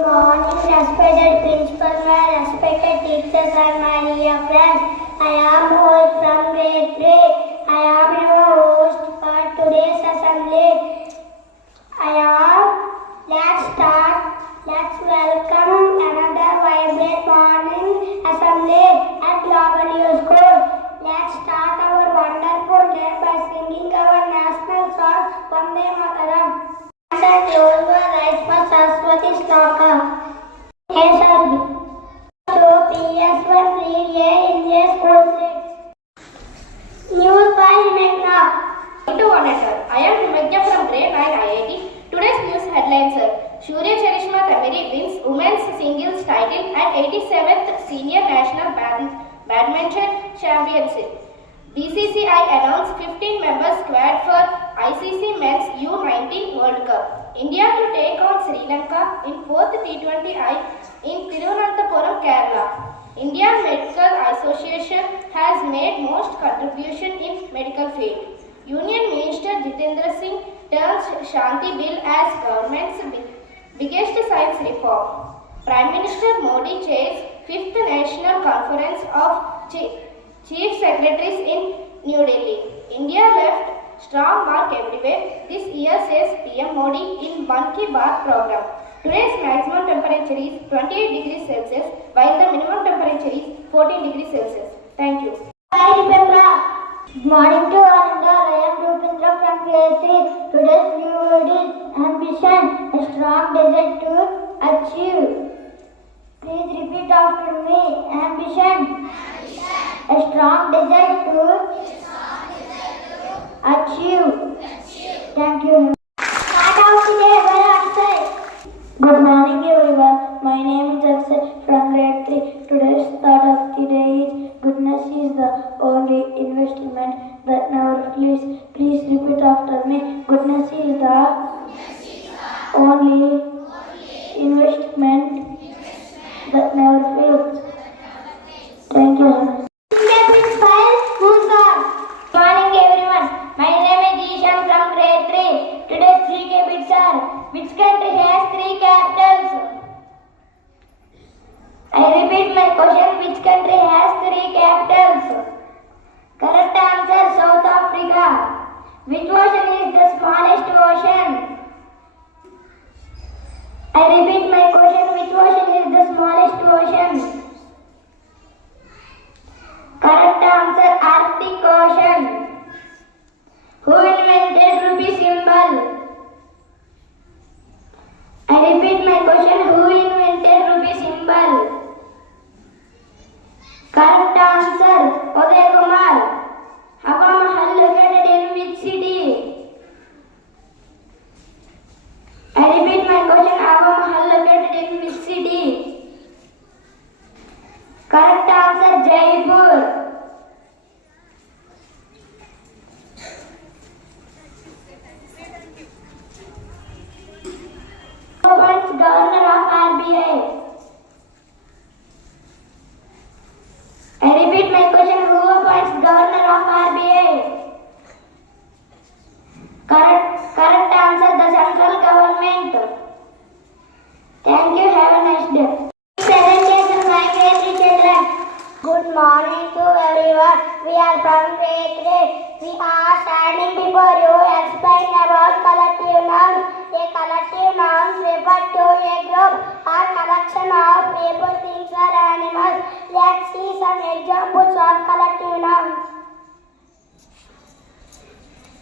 Good morning, respected principal, my respected teachers and my dear friends. I am Mohit from grade 3. I am your host for today's assembly. Let's welcome another vibrant morning assembly at Global News School. Let's start our wonderful day by singing our national song, Vande Mataram. And the close were right for Saraswati Sloka. Yes, sir. So, PS1 read in a school street. News by Megna. I am Himagya from grade 9 IIT. Today's news headlines are Shurya Charishma Tamiri wins women's singles title at 87th Senior National Badminton Championship. BCCI announced 15-member squad for ICC Men's U19 World Cup. India to take on Sri Lanka in 4th T20I in Thiruvananthapuram, Kerala. Indian Medical Association has made most contribution in medical field. Union Minister Jitendra Singh terms Shanti Bill as government's biggest science reform. Prime Minister Modi chairs 5th National Conference of Chief Secretaries in New Delhi. India left strong mark everywhere this year, says PM Modi in Mann Ki Baat program. Today's maximum temperature is 28 degrees Celsius, while the minimum temperature is 14 degrees Celsius. Thank you. Hi, Ripendra. Good morning to all. I am Rupendra from grade 3. Today's new word is ambition, a strong desire to achieve. Please repeat after me. Ambition. A strong desire to achieve. Thank you. Start out today by Akshay. Good morning everyone. My name is Akshay from grade 3. Today's thought of the day is goodness is the only investment that never fails. Please repeat after me. Goodness is the only investment that never fails. Thank you. Good morning everyone. My name is Ishan from grade 3. Today's 3 bits are: which country has 3 capitals? I repeat my question. Which country has 3 capitals? Correct answer, South Africa. Which ocean is the smallest ocean? I repeat my question. Which ocean is the smallest ocean? Correct answer, Arctic Ocean. Who invented rupee symbol? I repeat my question. Who invented rupee symbol? Correct answer, Uday Kumar. Hava Mahal located in which city? I repeat my question. Hava Mahal located in which city? Correct answer, Jaipur. Governor of RBI. I repeat my question. Who appoints governor of RBI? Correct answer, the central government. Thank you. Have a nice day. Presentation by grade 3 children. Good morning to everyone. We are from grade 3. We are standing before you explain about collective nouns. A collective nouns refer to a group or collection of people, things or animals. Let's see some examples of collective nouns.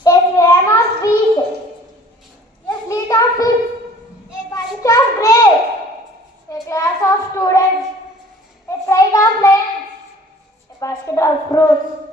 A swarm of bees, a fleet of ships, a bunch of grapes, a class of students, a train of lions, a basket of fruits.